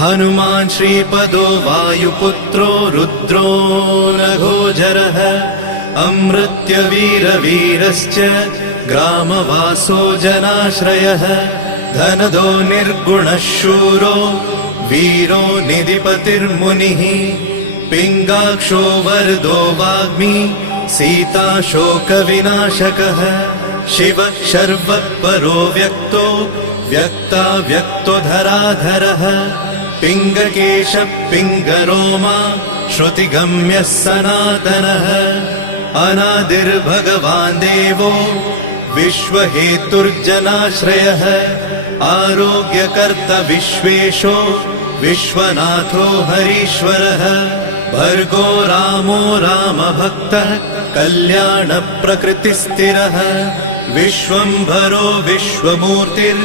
हनुमान् श्रीपदो वायुपुत्रो रुद्रो नघोजरः अमृत्यवीरवीरश्च ग्रामवासो जनाश्रयः धनदो निर्गुणः शूरो वीरो निधिपतिर्मुनिः पिङ्गाक्षो वरदो वाग्मी सीता शोकविनाशकः शिवः शर्वः परो व्यक्तो व्यक्तो धराधरः पिङ्गकेशः पिङ्गरोमा श्रुतिगम्यः सनातनः अनादिर्भगवान् देवो विश्वहेतुर्जनाश्रयः आरोग्यकर्ता विश्वेशो विश्वनाथो हरीश्वरः भर्गो रामो रामभक्तः कल्याणप्रकृतिस्थिरः विश्वम्भरो विश्वमूर्तिर्